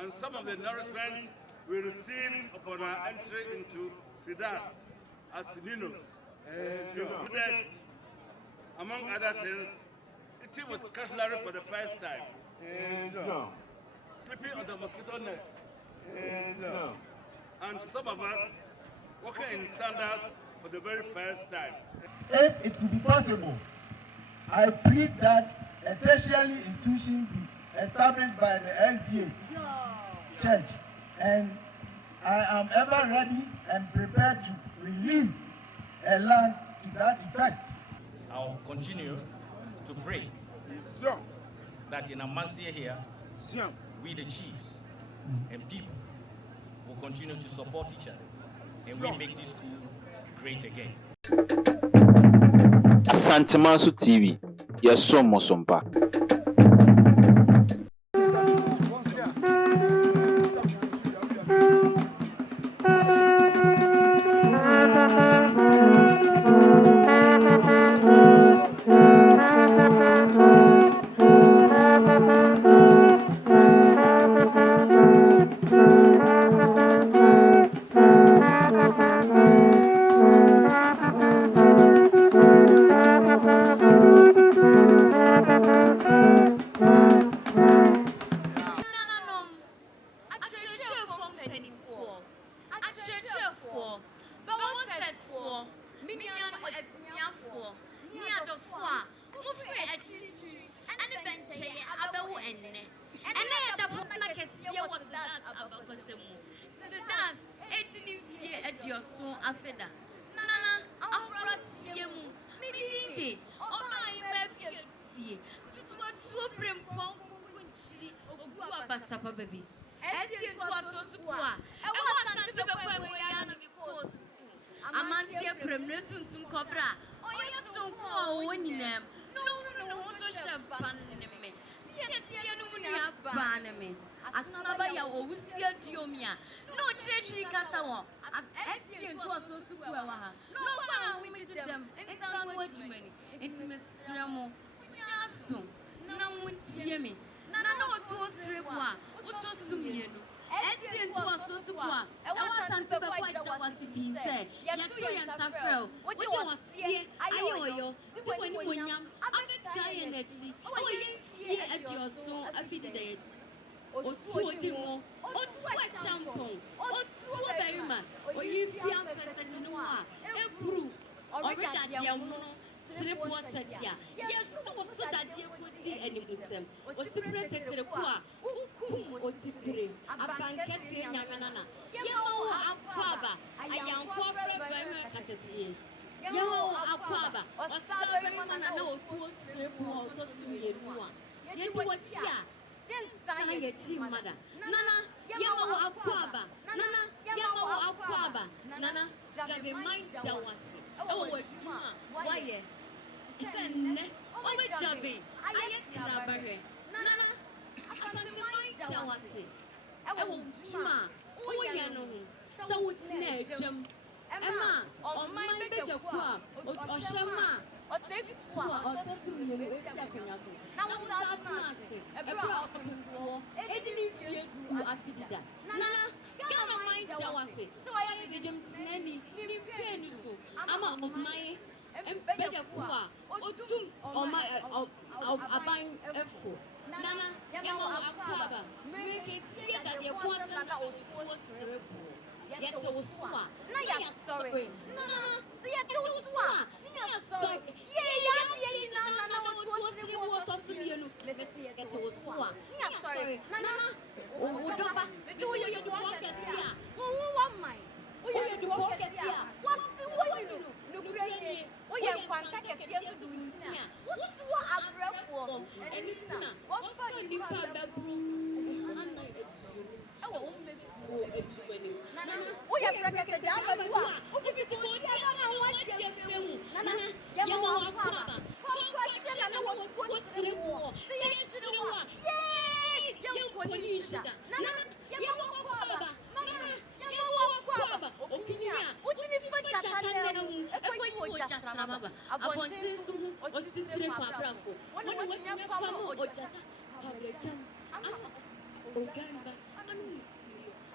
and some of the nourishment we received upon our entry into SDASS as Ninos included, among other things, eating with cutlery for the first time, sleeping on the mosquito net, and some of us walking in sandals for the very first time. If it could be possible, I plead that a tertiary institution be established by the SDA Church, and I am ever ready and prepared to release a land to that effect. I'll continue to pray that in Amansia here, we the chiefs and people will continue to support each other and we make this school great again. Santamasu TV, Yasom Mosompa.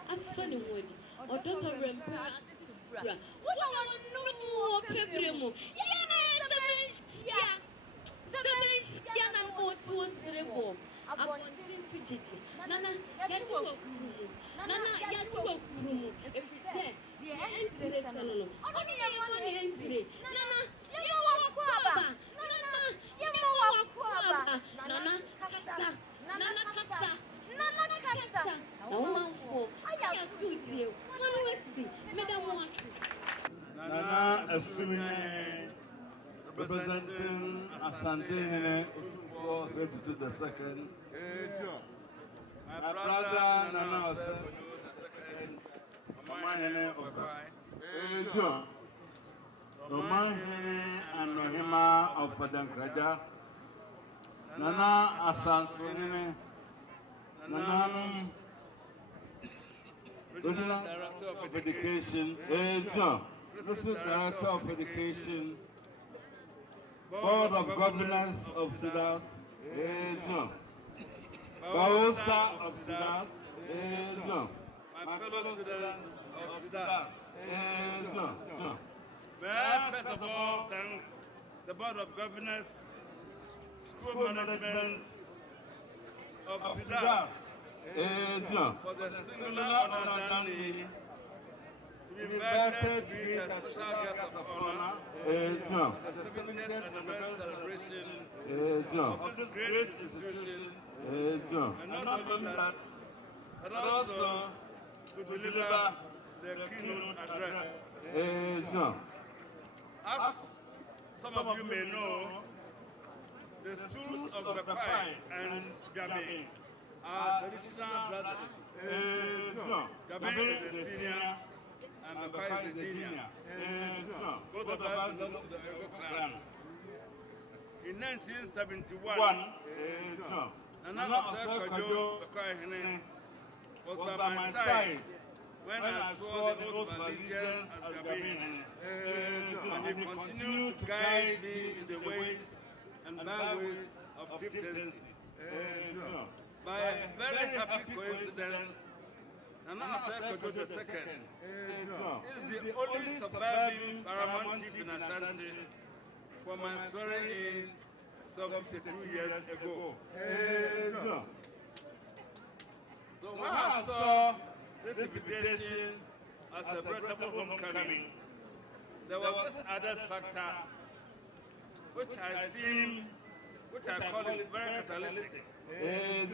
afa ne ho adi ɔdɔtɔ rempra asisubra wona wɔno kebre mu sebensia na wɔto nsrebo abɔntene nso gyegye nana yɛte wɔ kuru mu nana yɛte wɔ kuru mu ɛfiri sɛ deɛ ɛntire sɛ no ɔne yɛmfa ne ɛntire nana yɛmɔ wako aba nana yɛmɔ wako aba nana kasa nana kasa na womanfo ayɛ asotie wɔne wasi meda mo ase Nana Esumine, representing Asante Otufor, to the second. My brother Nana Ose, Omahene Bekwai. Sure. Omahene and Nohima of Fadankraja. Nana Asante, Nananom, Regional Director of Education. Sure. Assistant Director of Education, Board of Governors of SDASS, Baosa of SDASS, my fellow students of SDASS. May I first of all thank the Board of Governors, School Management of SDASS for the singular honor done me to be invited to be a special guest of honor the 70th anniversary celebration of this great institution, and not only that, but also to deliver the keynote address. As some of you may know, the schools of Bekwai and Gabe are traditional brothers. Gabe is the senior, and Bekwai is the junior. Both of us belong to the Ego clan. In 1971, Nana Kajo Bekwai was by my side when I saw the oath of allegiance as Gabin, and he continued to guide me in the ways and byways of chieftaincy. By a very happy coincidence, Nana Kajo II is the only surviving paramount chief in Ashanti for my swearing in some 52 years ago. So when I saw this invitation as a veritable homecoming, there was this added factor which I call it very catalytic, in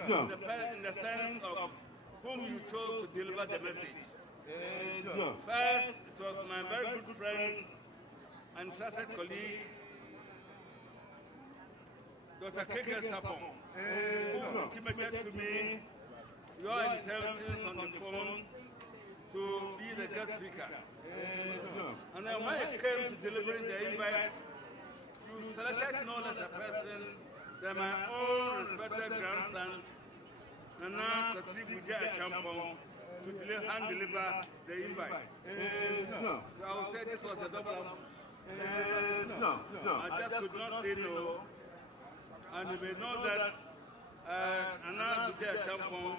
the sense of whom you chose to deliver the message. First, it was my very good friend and trusted colleague, Dr. Keke Sapong, who intimated to me your intentions on the phone to be the guest speaker. And then when it came to delivering the invite, you selected no less a person than my own respected grandson, Nana Kasibuja Champong, to hand deliver the invite. So I would say this was a double I just could not say no. And you may know that Nana Kasibuja Champong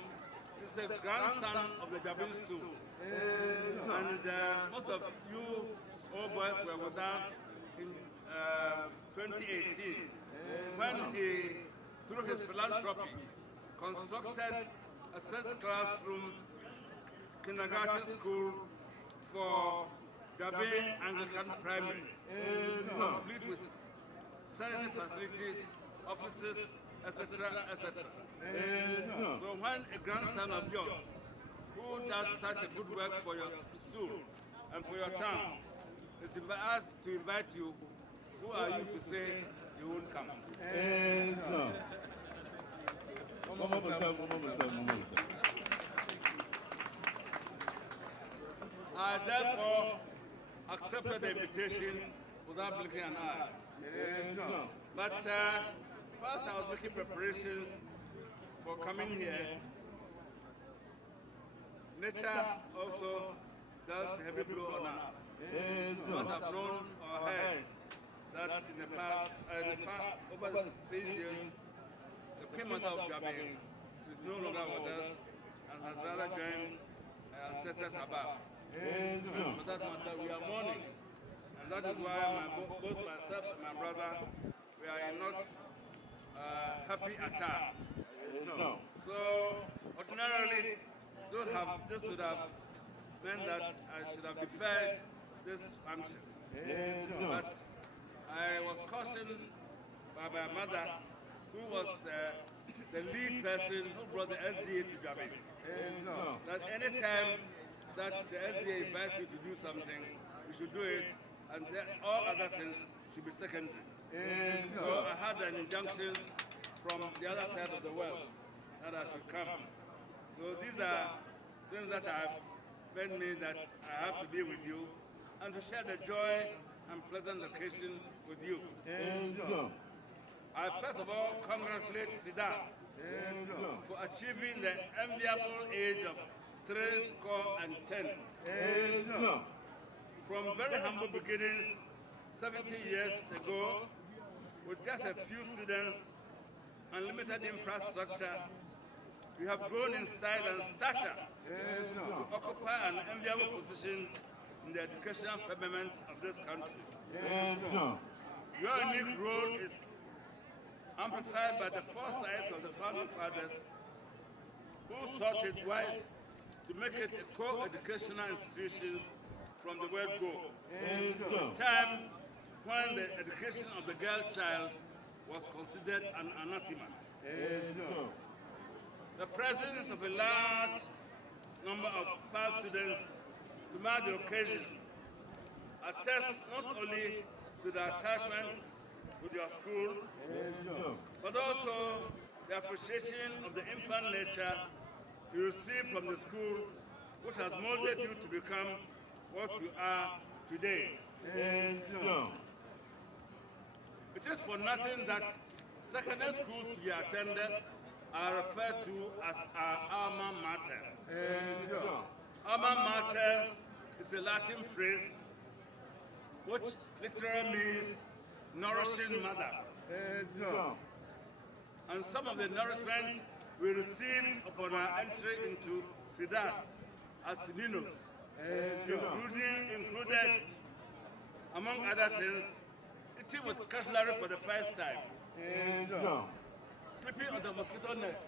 is a grandson of the Jabins too. And most of you old boys were with us in 2018 when he, through his philanthropy, constructed a sixth classroom kindergarten school for Gabe Anglican Primary, complete with sanitary facilities, offices, etc., etc. So when a grandson of yours who does such a good work for your school and for your town is asked to invite you, who are you to say you won't come? I therefore accepted the invitation without blinking an eye. But whilst I was making preparations for coming here, nature also dealt a heavy blow on us. What I've known or heard that in the past, over the 3 years, the Queen Mother of Gabin is no longer with us and has rather joined ancestors above. And for that matter, we are mourning. And that is why both myself and my brother, we are not happy attire. So ordinarily, this would have meant that I should have deferred this function. But I was cautioned by my mother, who was the lead person who brought the SDA to Japan, that any time that the SDA invites you to do something, you should do it, and all other things should be secondary. So I had an injunction from the other side of the world that I should come. So these are things that have made me that I have to be with you and to share the joy and pleasant occasion with you. I first of all congratulate SDASS for achieving the enviable age of 70. From very humble beginnings 70 years ago, with just a few students and limited infrastructure, we have grown in size and stature to occupy an enviable position in the educational firmament of this country. Your unique role is amplified by the foresight of the founding fathers, who thought it wise to make it a co-educational institution from the word go. A time when the education of the girl child was considered an anathema. The presence of a large number of past students to mark the occasion attests not only to the attachment with your school, but also the appreciation of the infant nature you receive from the school, which has molded you to become what you are today. It is for nothing that secondary schools we attended are referred to as our alma mater. Alma mater is a Latin phrase which literally means nourishing mother. And some of the nourishment we received upon our entry into SDASS as Ninos, included, among other things, eating with cutlery for the first time, sleeping on the mosquito net,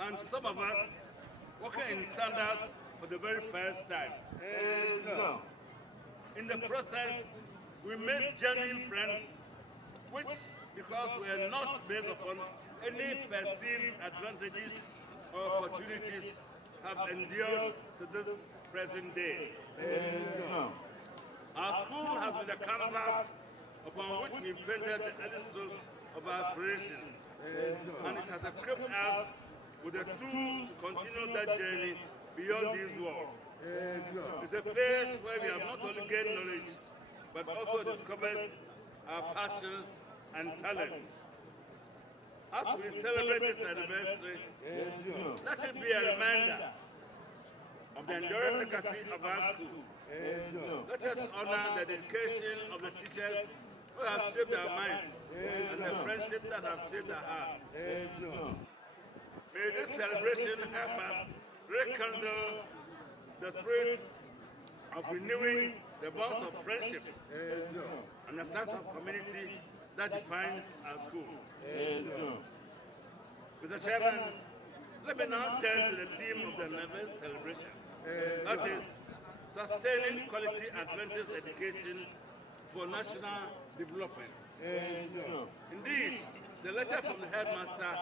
and some of us walking in sandals for the very first time. In the process, we made genuine friends, which, because we are not based upon any perceived advantages or opportunities, have endured to this present day. Our school has been a canvas upon which we painted the early strokes of our aspiration, and it has equipped us with the tools to continue that journey beyond these walls. It's a place where we have not only gained knowledge, but also discovered our passions and talents. As we celebrate this anniversary, let it be a reminder of the enduring legacy of our school. Let us honor the dedication of the teachers who have shaped our minds and the friendships that have shaped our hearts. May this celebration help us rekindle the spirit of renewing the bonds of friendship and a sense of community that defines our school. Mr. Chairman, let me now turn to the theme of the 11th celebration. That is, sustaining quality Adventist education for national development. Indeed, the letter from the headmaster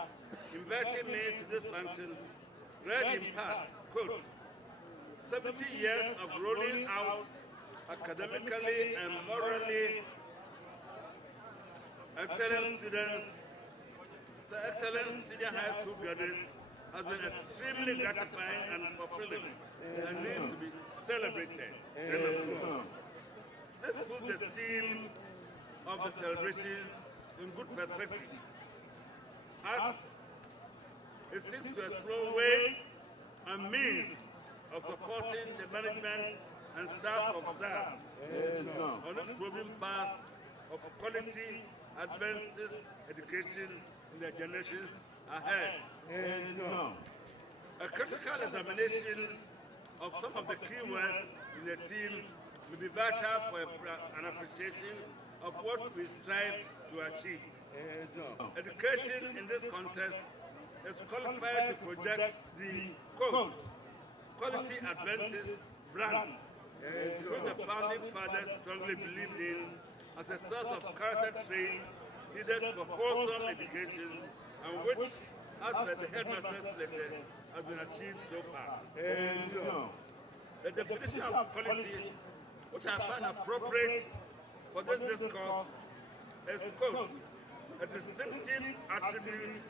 inviting me to this function read in part, quote, 70 years of rolling out academically and morally excellent students, excellent senior high school graduates has been extremely gratifying and fulfilling and needs to be celebrated. This puts the theme of the celebration in good perspective, as it seeks to explore ways and means of supporting the management and staff of SDASS on this proven path of quality Adventist education in the generations ahead. A critical examination of some of the key words in the team will be vital for an appreciation of what we strive to achieve. Education in this context is qualified to project the quote, quality Adventist brand, which the founding fathers strongly believed in as a source of character traits needed for wholesome education, and which, as per the headmaster's letter, has been achieved so far. The definition of quality, which I find appropriate for this discourse, is quote, a distinctive attribute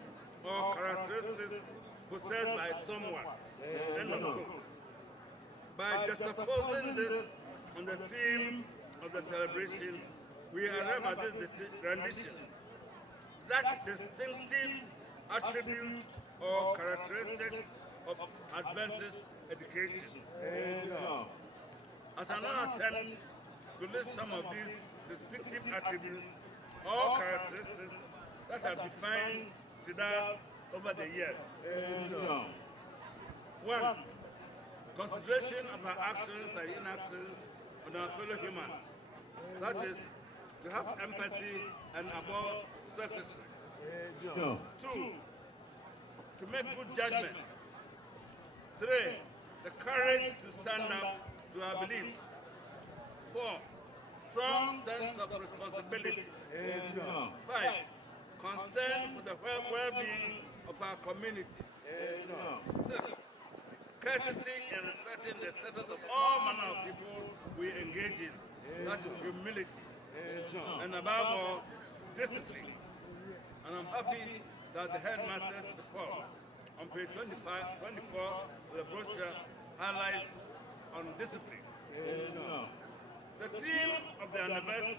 or characteristic possessed by someone. End of quote. By juxtaposing this on the theme of the celebration, we arrive at this rendition. That distinctive attribute or characteristic of Adventist education. As another attempt to list some of these distinctive attributes or characteristics that have defined SDASS over the years. 1. Consideration of our actions and inactions on our fellow humans. That is, to have empathy and above selfishness. 2. To make good judgments. 3. The courage to stand up to our beliefs. 4. Strong sense of responsibility. 5. Concern for the well-being of our community. 6. Courtesy in respecting the status of all manner of people we engage in. That is humility. And above all, discipline. And I'm happy that the headmaster's report on page 24 of the brochure highlights on discipline. The theme of the anniversary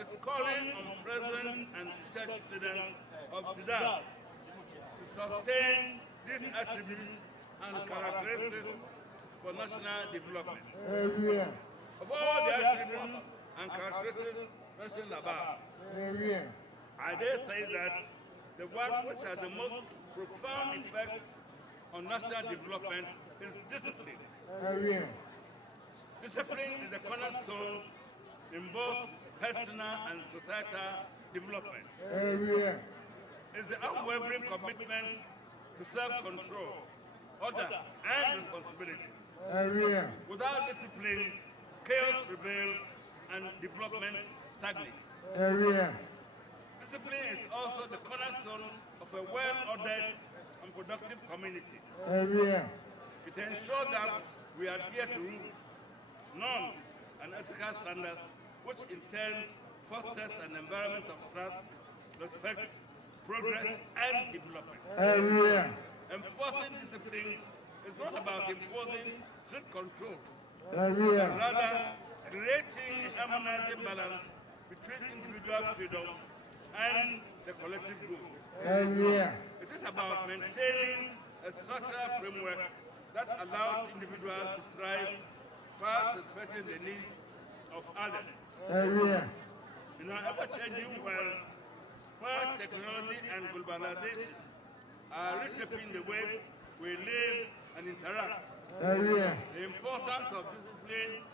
is calling on present and future students of SDASS to sustain these attributes and characteristics for national development. Of all the attributes and characteristics mentioned above, I dare say that the one which has the most profound effect on national development is discipline. Discipline is the cornerstone in both personal and societal development. It's the unwavering commitment to self-control, order, and responsibility. Without discipline, chaos prevails and development stagnates. Discipline is also the cornerstone of a well-ordered and productive community. It ensures that we adhere to rules, norms, and ethical standards, which in turn fosters an environment of trust, respect, progress, and development. Enforcing discipline is not about imposing strict control, but rather creating a harmonizing balance between individual freedom and the collective good. It is about maintaining a structural framework that allows individuals to thrive while respecting the needs of others. In our ever-changing world, where technology and globalization are reshaping the ways we live and interact, the importance of discipline,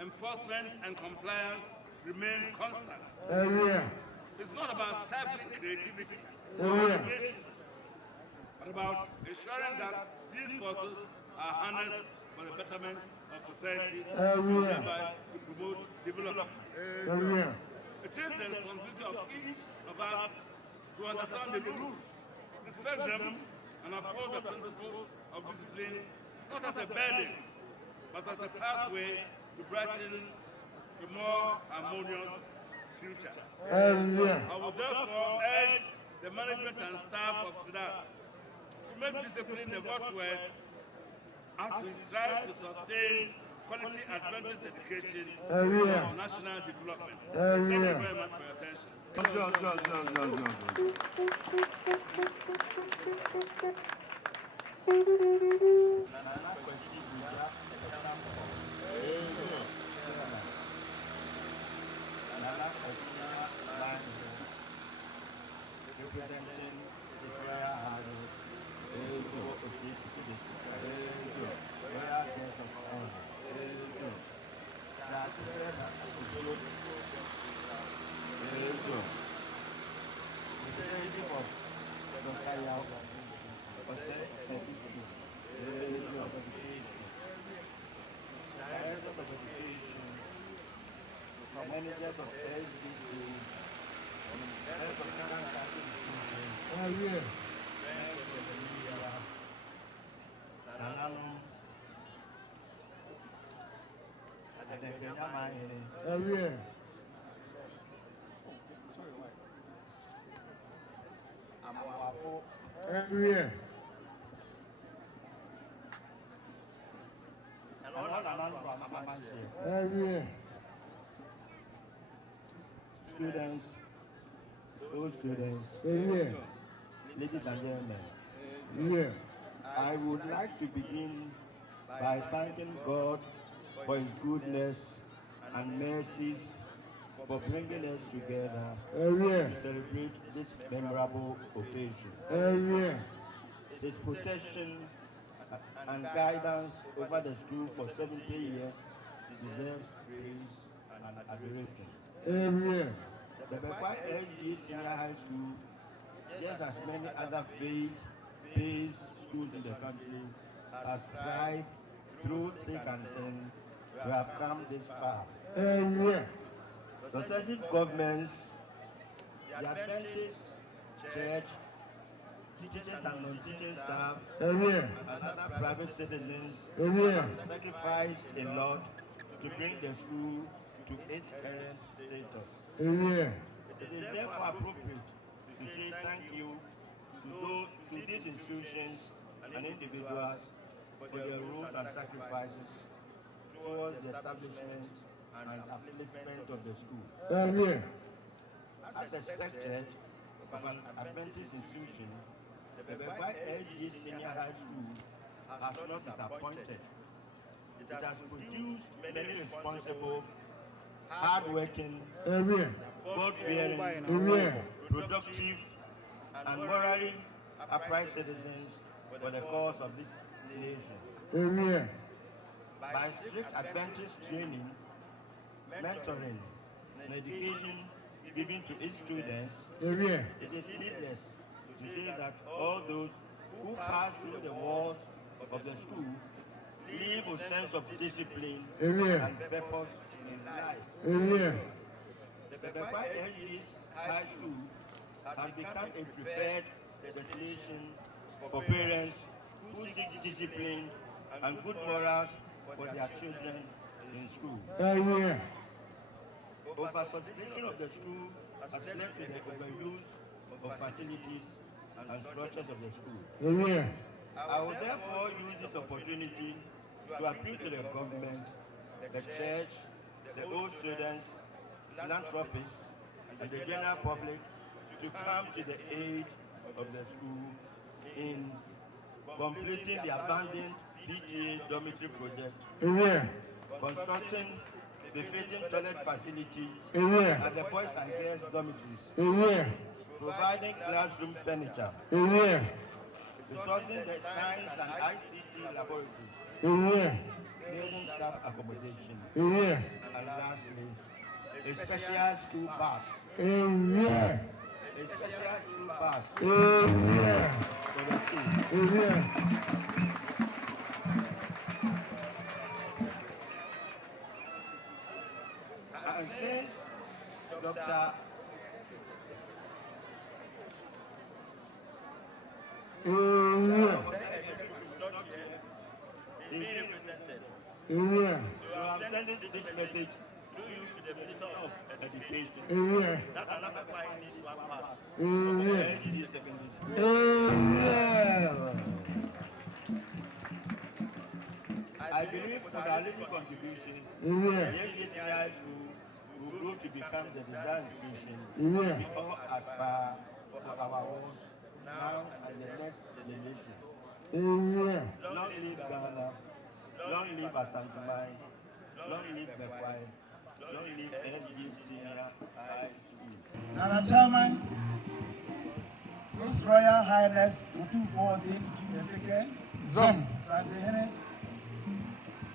enforcement, and compliance remain constant. It's not about stifling creativity or innovation, but about ensuring that these forces are harnessed for the betterment of society, thereby to promote development. It is the responsibility of each of us to understand the rules, respect them, and uphold the principles of discipline, not as a burden, but as a pathway to brighten a more harmonious future. I would therefore urge the management and staff of SDASS to make discipline the watchword as we strive to sustain quality Adventist education for national development. Thank you very much for your attention. Representing Israel Harris, managers of SB schools, heads of second institutions, friends of the media, Nananom, and all around students, old students, ladies and gentlemen, I would like to begin by thanking God for His goodness and mercies for bringing us together to celebrate this memorable occasion. His protection and guidance over the school for 70 years deserves praise and adoration. The Bekwai SDA Senior High School, just as many other faith-based schools in the country, has thrived through thick and thin. We have come this far. Successive governments, the Adventist Church, teachers and non-teaching staff, and other private citizens have sacrificed a lot to bring the school to its current status. It is therefore appropriate to say thank you to these institutions and individuals for their roles and sacrifices towards the establishment and upliftment of the school. As expected of an Adventist institution, the Bekwai SDA Senior High School has not disappointed. It has produced many responsible, hard-working, God-fearing, productive, and morally upright citizens for the cause of this nation. By strict Adventist training, mentoring, and education given to its students, it is needless to say that all those who pass through the walls of the school live a sense of discipline and purpose in life. The Bekwai High School has become a preferred destination for parents who seek discipline and good morals for their children in school. Oversubscription of the school has led to the overuse of facilities and structures of the school. I will therefore use this opportunity to appeal to the government, the church, the old students, philanthropists, and the general public to come to the aid of the school in completing the abandoned PTA dormitory project, constructing befitting toilet facility at the boys and girls dormitories, providing classroom furniture, resourcing the science and ICT laboratories, building staff accommodation, and lastly, a special school bus. A special school bus for the school. And since Dr. So I'm sending this message through you to the Minister of Education. That another point needs one pass. Secondary school. I believe with our little contributions, the SDASS High School will grow to become the desired institution we all aspire for our own now and the next generation. Long live Ghana, long live Asantumai, long live Bekwai, long live SDASS Senior High School. Nana Chairman, His Royal Highness Utu-Force II, Zom,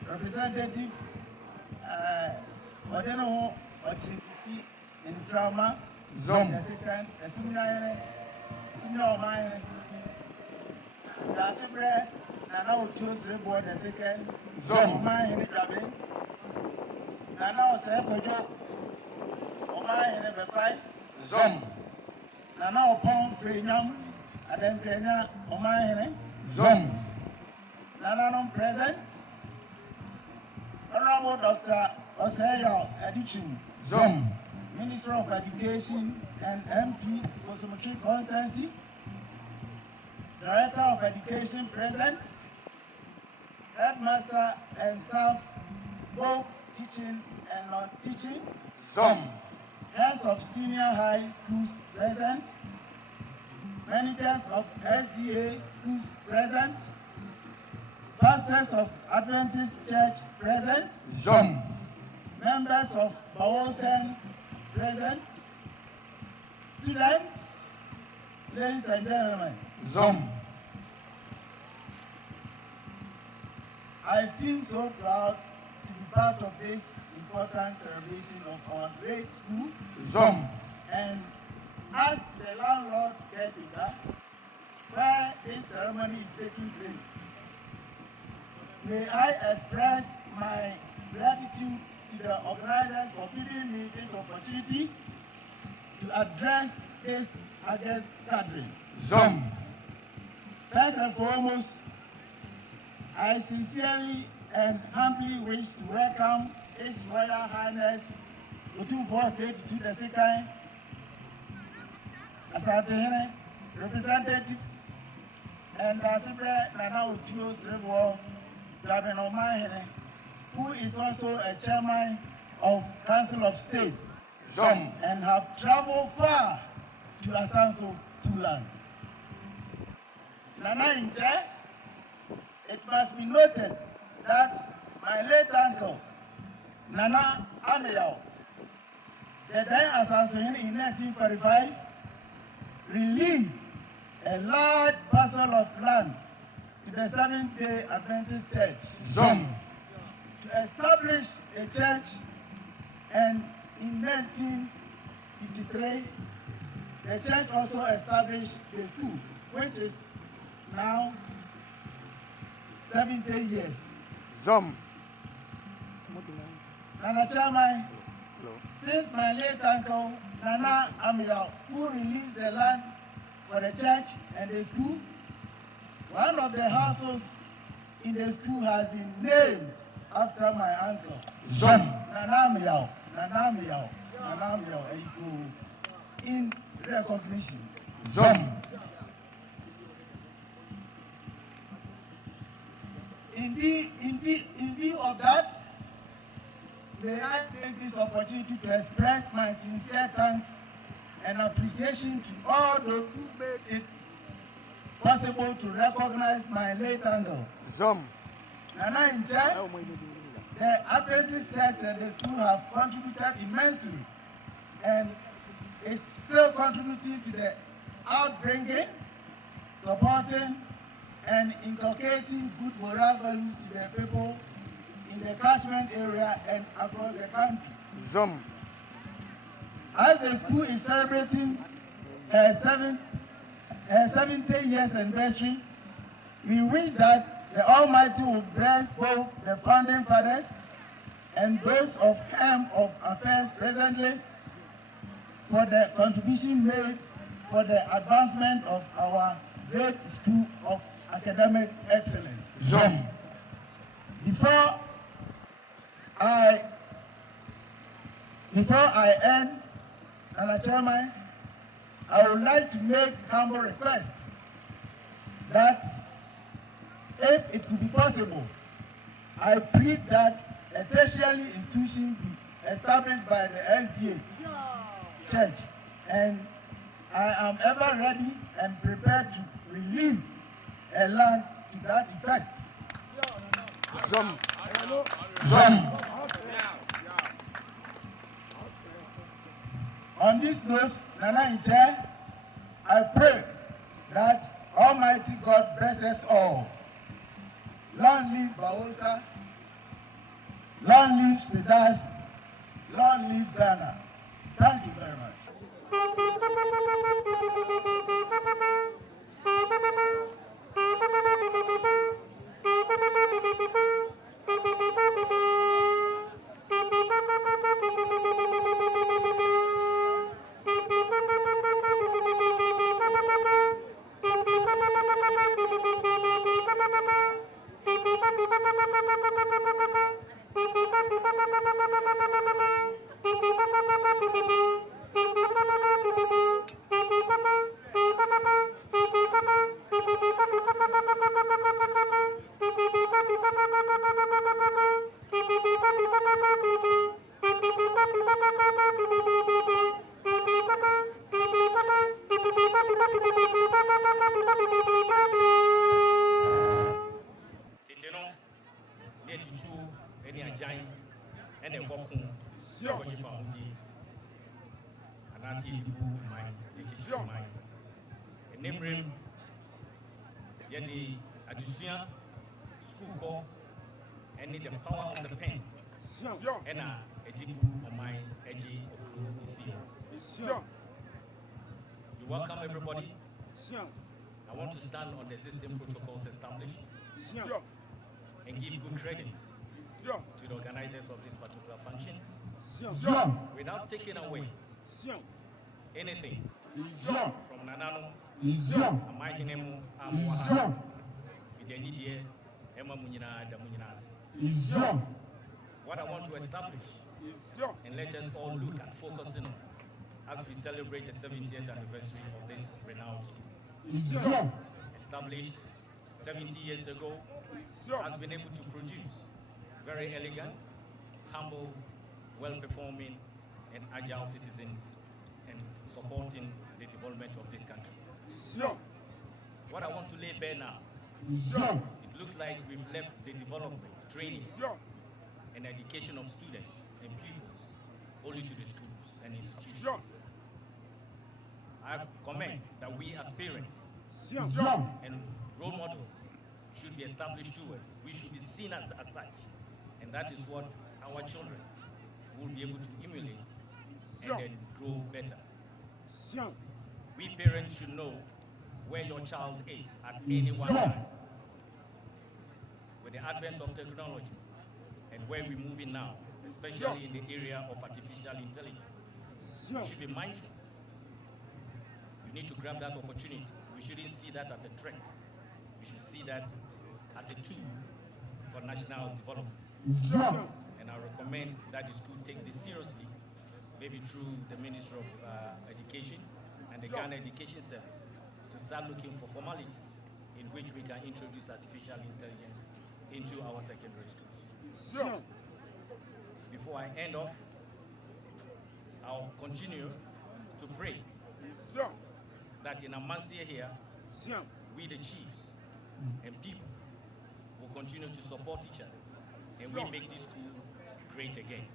Representative Odeno Ochirisi in Drama, Zom, the second, the Sumna Omine, Dasebre, Nana Otus Reboard, the second, Zom, Omine, Jabe, Nana Osepojo, Omahene Bekwai. Zom. Nana Opon Frenyam. Adenkrenya Omahene. Zom. Nananom present. Honorable Dr. Oseya Edichum. Zom. Minister of Education and MP, Kosomochi Constancy. Director of Education present. Headmaster and staff, both teaching and non-teaching. Zom. Heads of senior high schools present. Managers of SDA schools present. Pastors of Adventist Church present. Zom. Members of Bawosen present. Students, ladies and gentlemen. Zom. I feel so proud to be part of this important celebration of our great school. Zom. And as the landlord caretaker, where this ceremony is taking place, may I express my gratitude to the organizers for giving me this opportunity to address this August gathering. Zom. First and foremost, I sincerely and humbly wish to welcome His Royal Highness Otumfuo State the Second Asantehene representative and Asibre Nana Otuo Srewo Omahene, who is also a chairman of Council of State. Zom. And have traveled far to Asanso Stuland. Nana Inche, it must be noted that my late uncle, Nana Ameyao, the day Asanso in 1945, released a large parcel of land to the Seventh-day Adventist Church. Zom. To establish a church, and in 1953, the church also established the school, which is now 70 years. Zom. Nana Chairman, since my late uncle, Nana Amiyao, who released the land for the church and the school, one of the houses in the school has been named after my uncle. Zom. Nana Amiyao, Nana Amiyao, Nana Amiyao, in recognition. Zom. In view of that, may I take this opportunity to express my sincere thanks and appreciation to all those who made it possible to recognize my late uncle. Zom. Nana Inche, the Adventist Church and the school have contributed immensely and is still contributing to the outbringing, supporting, and inculcating good moral values to the people in the catchment area and across the country. Zom. As the school is celebrating her 70 years anniversary, we wish that the Almighty will bless both the founding fathers and those of Helm of Affairs presently for the contribution made for the advancement of our great school of academic excellence. Zom. Before I end, Nana Chairman, I would like to make humble request that if it could be possible, I plead that a tertiary institution be established by the SDA Church, and I am ever ready and prepared to release a land to that effect. Zom. Zom. On this note, Nana Inche, I pray that Almighty God bless us all. Long live Bawosa, long live SDASS, long live Ghana. Thank you very much. You welcome everybody. I want to stand on the existing protocols established and give good credits to the organizers of this particular function without taking away anything from Nananom, Nananom, what I want to establish, and let us all look at focusing on as we celebrate the 70th anniversary of this renowned school. Established 70 years ago, has been able to produce very elegant, humble, well-performing, and agile citizens and supporting the development of this country. What I want to lay bare now, it looks like we've left the development, training, and education of students and pupils only to the schools and institutions. I commend that we as parents and role models should be established to us. We should be seen as such. And that is what our children will be able to emulate and then grow better. We parents should know where your child is at any one time. With the advent of technology and where we're moving now, especially in the area of artificial intelligence, we should be mindful. We need to grab that opportunity. We shouldn't see that as a threat. We should see that as a tool for national development. And I recommend that the school takes this seriously, maybe through the Ministry of Education and the Ghana Education Service, to start looking for formalities in which we can introduce artificial intelligence into our secondary schools. Before I end off, I'll continue to pray that in Amansia here, we the chiefs and people will continue to support each other and we make this school great again.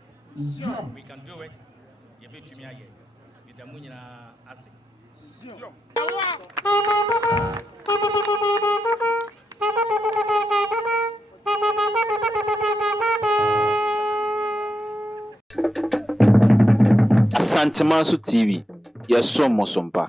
We can do it. Asante Maso TV, yes, so Mosompa.